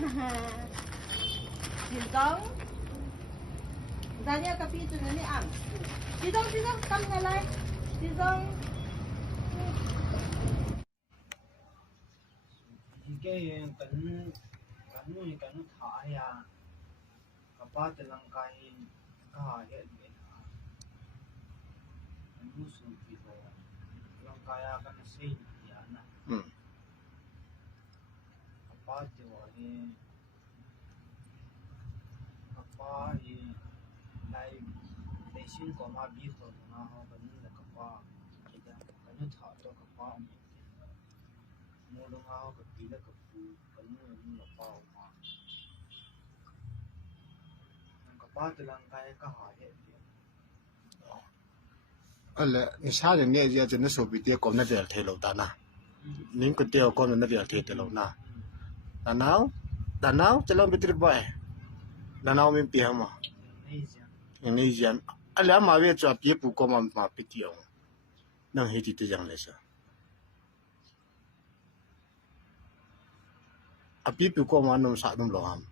Chị Dông ra đi cà phê cho nó đi ăn. Chị Dông cầm nhà lại. Chị Dông cái cắn nuôi cắn thả ya cả ba từ lăng cái cả hiện vậy anh muốn xuống thì rồi lăng cái ya cái xây ya na cả ba từ apa lại để xin có mà biết rồi mà họ vẫn là apa kita kan thả cho apa mua đông áo cái tí là cái phụ cái nó là bao mà cái ba từ lăng cái hỏi hiện Alle ni sa de ne ya jene so bi te ko na de the lo ta na ning ko te ko na de the te lo na danau chalong bitri boy danau min pi ma ni jan alle ma we cha pi pu ko ma pi ti ong nang he ti te jang le sa a pi pu ko ma nom sa dum lo ham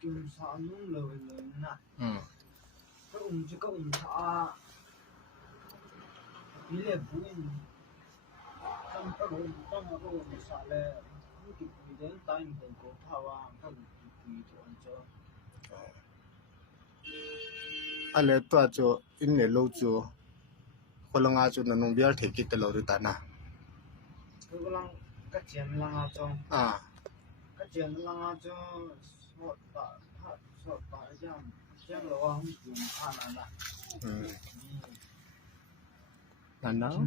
kim sa nung lời na cái sa tí lệ bún trong cái sa lệ cái gì đến tay mình cũng thao các cái chỗ ăn cho alle to cho in ne lo cho ko la nga cho na nong biar the ki te lo ri ta na cái lăng cái chén lăng cho cái chén lăng cho sọt tạ giang là ông dùng ăn là danau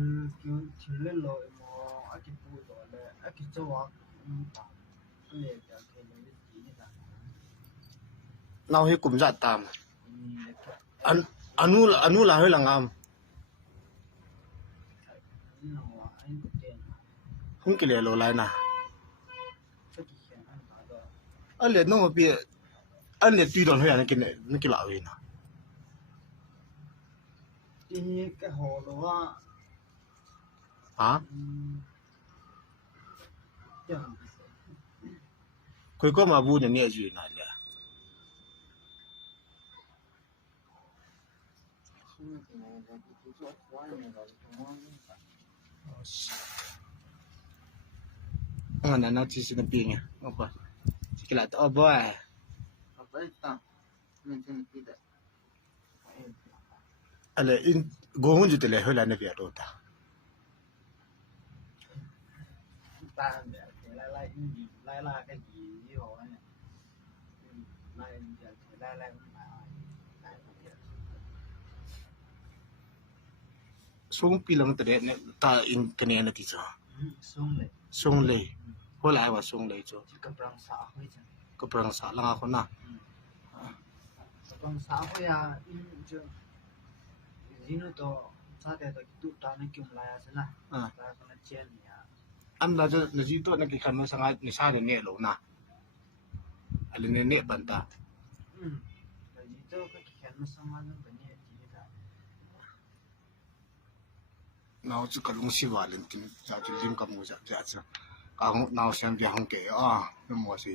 chỉ lên lội mà anh chỉ bùi rồi là anh chỉ cho vào tạm để cho cái này chỉ như thế nau he kum za tam anu la he la ngam hung ki le lo lai na alle no bi alle ti don he ya ni ki la we na thì cái hồ đó ha chẳng koi ko ma bu ne ne ju na le na na ti sin pi nga opa ki la to boy alle in go hun ju te le he la ne bi do ta ta lại cái gì rồi lại lại sung pi lang te ne ta in ke ne na ti cha xuống sung le ho la wa sung le cho chỉ cầm răng xả thôi chứ ko prang sa la ko na răng xả thôi à chứ gì nữa to sao để tôi tụt ta nó kêu lại à na ta còn chen nhỉ an la jo na ji to na ki khan sa nga ni sa de ne lo na ale ne ban ta là gì to cái khen nó sang ăn cái này gì đó nào chứ cả lung si wa len tin ja ju lim ka mu ja ja cha ka naw sam bia hong ke nó mo si